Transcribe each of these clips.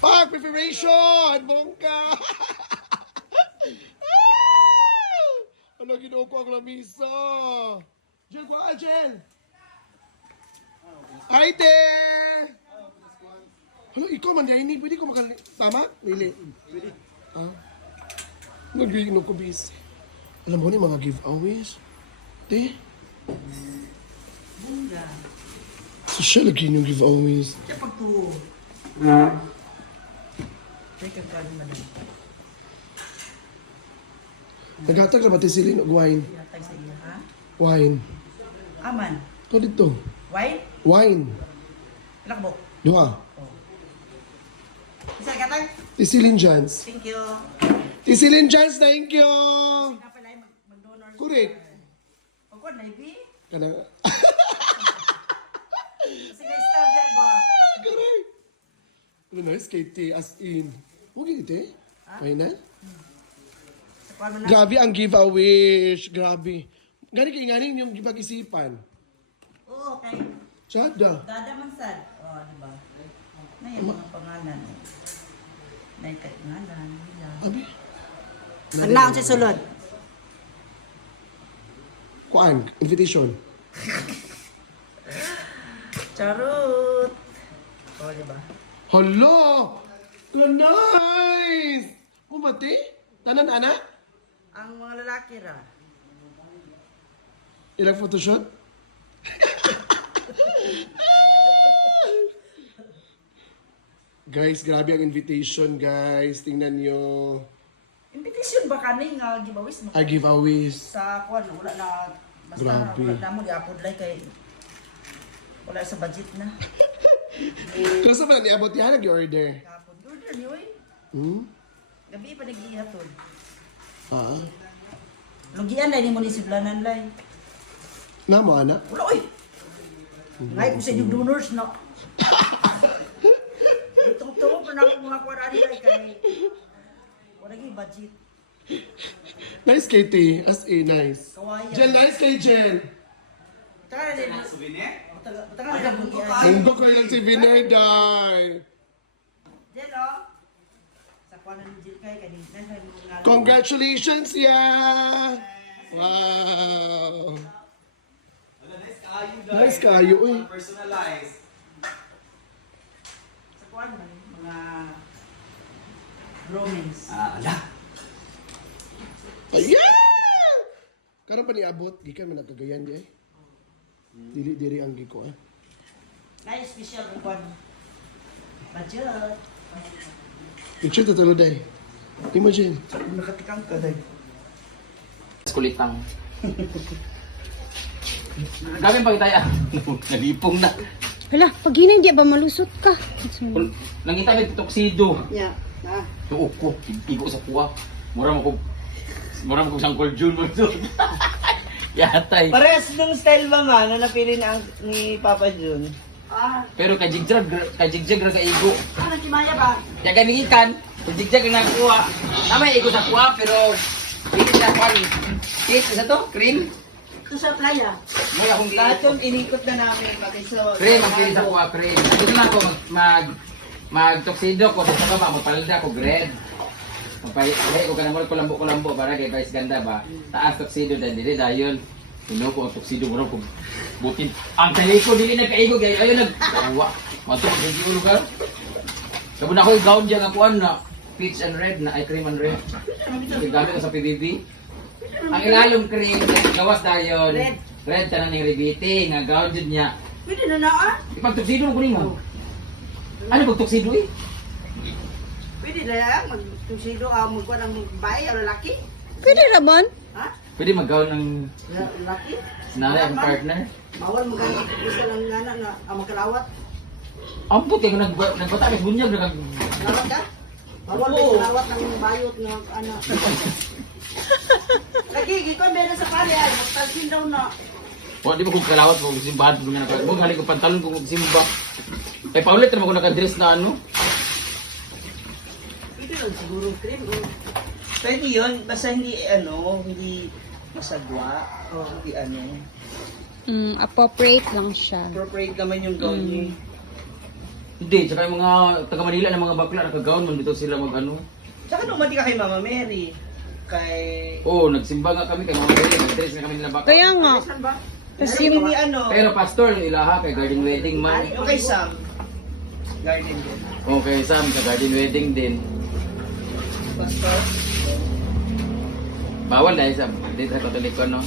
Pag preparation! Bongga! Ano ginoo ko ang lamisa? Jen, ko ka, Jen! Hi there! Hala, ikaw man yan, pwede ko makalimutan. Tama? Lili? Pwede. Ah? Nag-iinom ko busy. Alam mo ni mga giveaways? Di? Bunda. So siya lagi yung giveaways. Siya pagtuo. Teka ka naman. Naghatag na ba tayo silin o wine? Yatag sa iya, ha? Wine. Aman. Ito dito. Wine? Wine. Lakbo. Diba? Isa katag? Tisilin Jans. Thank you. Tisilin Jans, thank you! Nga pala yung mag-donor. Correct. Pagkuhan na, Ibi. Kana... Sige, start yan ba? Correct. Ano na, SKT as in. Huwag yun ito eh. Final? Kuhan mo na. Grabe ang giveaway. Grabe. Gani kayo nga yung pag-isipan. Oo, okay. Tsada. Dada Mansad. Oo, diba? Na yung mga pangalan. Na yung pangalan. Abi. Magnaon sa sulod. Kuan, invitation. Charot. Oo, diba? Hala! Nice! Kumati? Tanan, ana? Ang mga lalaki ra. Ilang photoshoot? Guys, grabe ang invitation, guys. Tingnan nyo. Invitation ba kaning nga giveaways mo? I giveaways. Sa kuan wala na basta Grabe. wala na mo i-upload like kay wala sa budget na. Kung saan ba niabot yan, nag-order? Kapon order ni oy. Hmm? Gabi pa nagihatod. Ah. Lugian na ni mo ni siblanan lay. Namo, ana? Wala oy. Ngay ko sa inyong donors na. Itong tumo pa na ako mga kuan ari lay kay wala gi budget. Nice, Katie. As in, nice. Kawayan. Jen, nice kay Jen. Tara din. Souvenir? Butaga na lugian. Mundo kayo lang si Vinayday. Jen oh. Sa kuan ni Jill kay kay dinhan mo nga. Congratulations, yeah! Wow! Nice kayo, uy. Personalized. Sa kuan man mga romance. Ala. Ayan! Karon pa niabot, di ka man nagkagayan di ay. Dili-diri ang giko ah. Na special ng kuan. Budget. Picture tatalo day. Imagine. Nakatikang ka day. Kulitang. Kami pag tayo. Nalipong na. Hala, pag hinay di ba malusot ka? Nangita may tuxedo. Yeah. Ha. Yung ko, igo sa kuha. Mura mo ko sangkol June mo doon. Yatay. Parehas ng style ba man na napili na ni Papa Jun? Ah, Pero kajigjag ra ka igo. ano kimaya ba? Kaya gamitan, kajigjag na kuha. Tama igo sa kuha pero hindi na kuha. Cake sa to, cream. Ito sa playa. May akong Lahat dito. yung inikot na namin. So, Cream, ang pili sa kuha, cream. Dito na ako mag-tuxedo ko. Dito ka magpalda ko, red. Magpahihari ko ka naman kulambo para kay Vice ganda ba. Taas tuxedo dan dili dayon. Ino ko ang tuxedo mo ko. Butin. Ang tayo ko dili nagkaigo kay ayo nagtawa. Mato ang di lugar. Kabo na ko gown diyan ako na peach and red na ay cream and red. Gamit ko sa PBB. Ang ilalong cream gawas dayon. Red tanan ning ribiti nga gown jud niya. Pwede na na ah. Ipag-tuxedo mo kunin mo. Ano pag tuxedo eh? Pwede na yan. Magtusido ka magkuha ng babae o lalaki. Pwede naman. Ha? Pwede mag-gown ng Lalaki? sinala ang partner. Bawal maganda isa lang nga na magkalawat. Ampot kayo nagbata kay bunyag na Lawat ka? Bawal may kalawat ng bayot ng ano. Lagi, gito meron sa kali ay. Magtalsin daw na. O, di ba kung kalawat mo, simbahan ko nga nakagawa. Mo, galing ko pantalon kung simba. Eh, paulit naman ko nakadress na ano. Ito lang siguro cream. pwede yun. Basta hindi, hindi masagwa. O hindi Appropriate lang siya. appropriate naman yung gown niya. Hindi, tsaka yung mga taga Manila na mga bakla, nakagaon man dito sila mag ano. Tsaka numati ka kay Mama Mary. Kay... Oo, nagsimba nga kami kay Mama Mary, nag-dress na kami nila bakla. Kaya nga. Saan ba? Kasi Kasi ni ano, Pero pastor, yung ilaha kay garden wedding man. yung kay Sam. Garden din. Okay, Sam, sa garden wedding din. Pastor. Bawal dahil sa dito sa Katoliko, no?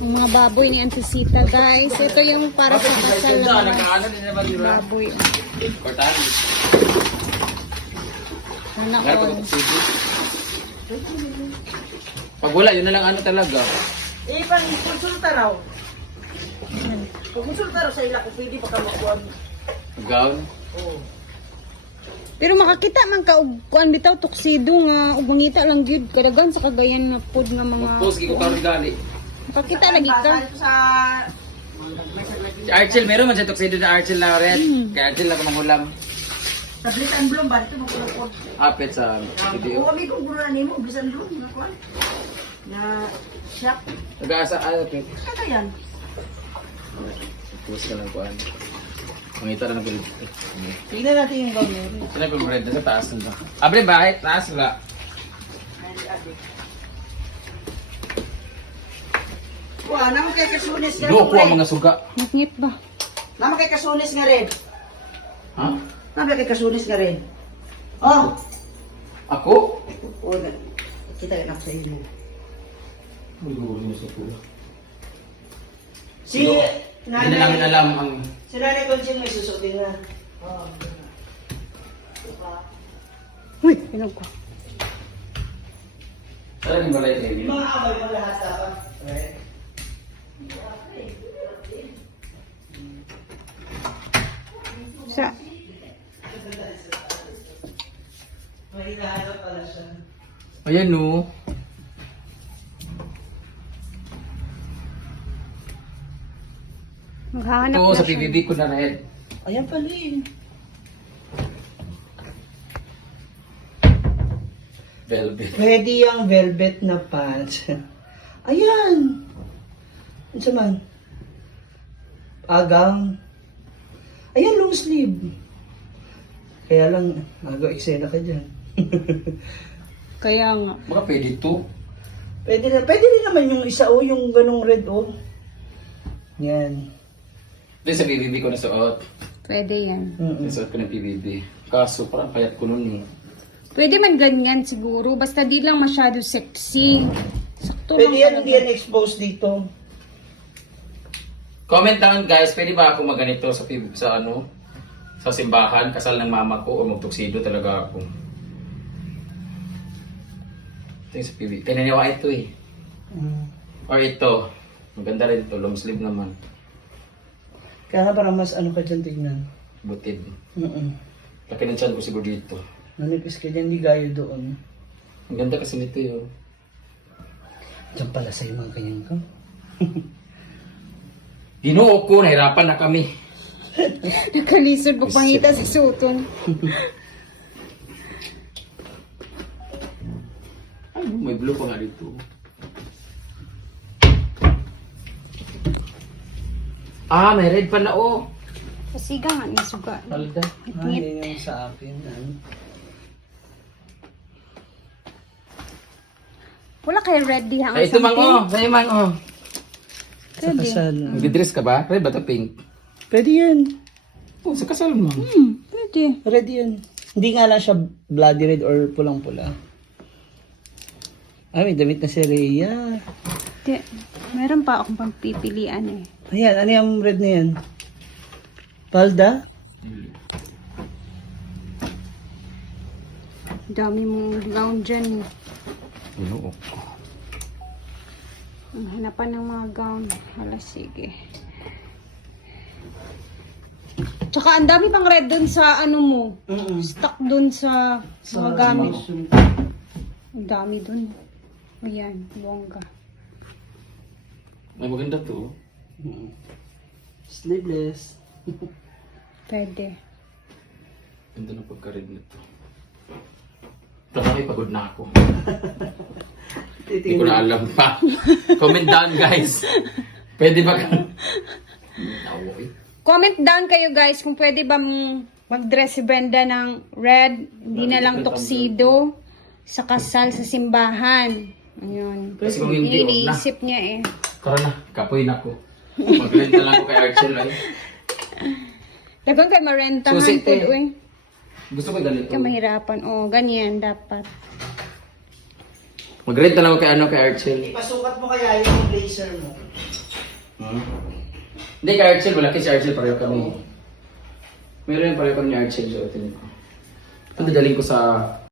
ang mga baboy ni Antisita, guys. Ito yung para sa kasal na mga Nagkaanan din naman yun. baboy. Importante. Sana Garap all. ako sige. Pag wala, yun na lang ano talaga. Eh, pang konsulta raw. Kung konsulta raw sa ila, kung pwede pa ka makuha. Gown. Oo. Pero makakita man ka og kuan bitaw tuxedo nga ug mangita lang gyud kadagan sa Cagayan nga pod nga mga Mag-post ko karon gali. makakita lagi ka. Sa... Si Archel, meron man siya tuxedo na Archel na red. Kay Archel na ko mangulam. Sa Bliss and Bloom ba? Dito magkulukod. Apit sa video. Huwag kong guro na nimo, Bliss and Bloom. Na kuwan. Na shop. Nag-aasa, apit. Ano yan? Post ka lang kuan. Mangita na ng pilit. Tingnan natin yung gown Mary. Sino yung red sa taas nito? Abre ba? Taas ba? Wah, naman kay kasunis nga Loko ang red. mga suga. Ngit ba? Naman kay kasunis nga red. Ha? Naman kay kasunis nga red. Oh! Ako? Oh, kita yun ako sa inyo. Si Hindi na namin nanay, alam ang... si nanay Conching may susutin na. Oh. Uy, pinog ko. Saan yung balay Yung TV? mga away mo lahat dapat. Right? Sa May hinahanap pala siya. Ayan no. maghahanap Ito na sa siya. PBB ko na red. Ayan pala eh. Velvet. Pwede yung velvet na pants. Ayan! Ano sa man? Gown. Ayan, long sleeve. Kaya lang, eksena ka dyan. Kaya nga. Mga pwede to. Pwede rin naman yung isa yung ganong red Yan. Ito sa PBB ko na suot. Pwede yan. Nasuot ko ng PBB. Kaso parang payat ko nun eh. Pwede man ganyan siguro. Basta di lang masyado sexy. Sakto Pwede yan, lang hindi talaga. yan exposed dito. Comment down guys, pwede ba ako maganito sa sa ano? Sa simbahan, kasal ng mama ko o magtuksido talaga ako. Ito yung sa PBB. Pinaniwa ito eh. Or ito. Maganda rin ito, long sleeve naman. Kaya nga parang mas ano ka dyan tignan. Butid. Mm-mm. Laki ng tiyan ko siguro dito. Manipis ka dyan, hindi gayo doon. Ang ganda kasi nito yun. Diyan pala sa'yo mga kanyang ko. Ginoo ko, nahirapan na kami. Nakalisod pagpangita sa suton. Ay, may blue pa nga dito. Ah, may red pa na oh. Pasiga nga niya suga. Palda. Ngit. Yan yung sa akin. Wala kayo ready hang Ay, ito mang oh. Sa'yo mang oh. Sa Pwede. kasal. Magdidress ka ba? Red ba ito pink? Pwede yan. Oh, sa kasal mo. Pwede. Ready yan. Hindi nga lang siya bloody red or pulang-pula. Ay, may damit na si Rhea. Di, meron pa akong pagpipilian eh. Ayan, ano yung red na yan? Palda? Dami mong gown dyan. Ginoo. Ang hanapan ng mga gown. Hala, sige. Tsaka ang dami pang red dun sa ano mo. Stock dun sa mga gamit. Ang dami dun. Ayan, bongga. Ay, maganda to. Sleeveless. Pwede. Ganda ng pagka-red nito. Tapos pagod na ako. Hindi ko na alam pa. Comment down guys. Pwede ba ka? Nawa eh. Comment down kayo guys kung pwede ba mag-dress si Brenda ng red, hindi na lang tuxedo sa kasal sa simbahan. Ayun. Kasi kung hindi, wag na. Iniisip niya eh. Karon na, kapoy na ko. Magrenta lang ko kay Archel ay. Dagan kay marentahan Susi, po te. uy. Gusto ko ganito. Kaya mahirapan. Oh, ganyan dapat. Magrenta lang ko kay kay Archel. Ipasukat mo kaya yung blazer mo. Hindi kay Archel, malaki si Archel, pareho kami. Meron pareho kami ni Archel, so ito. Ito dadaling ko sa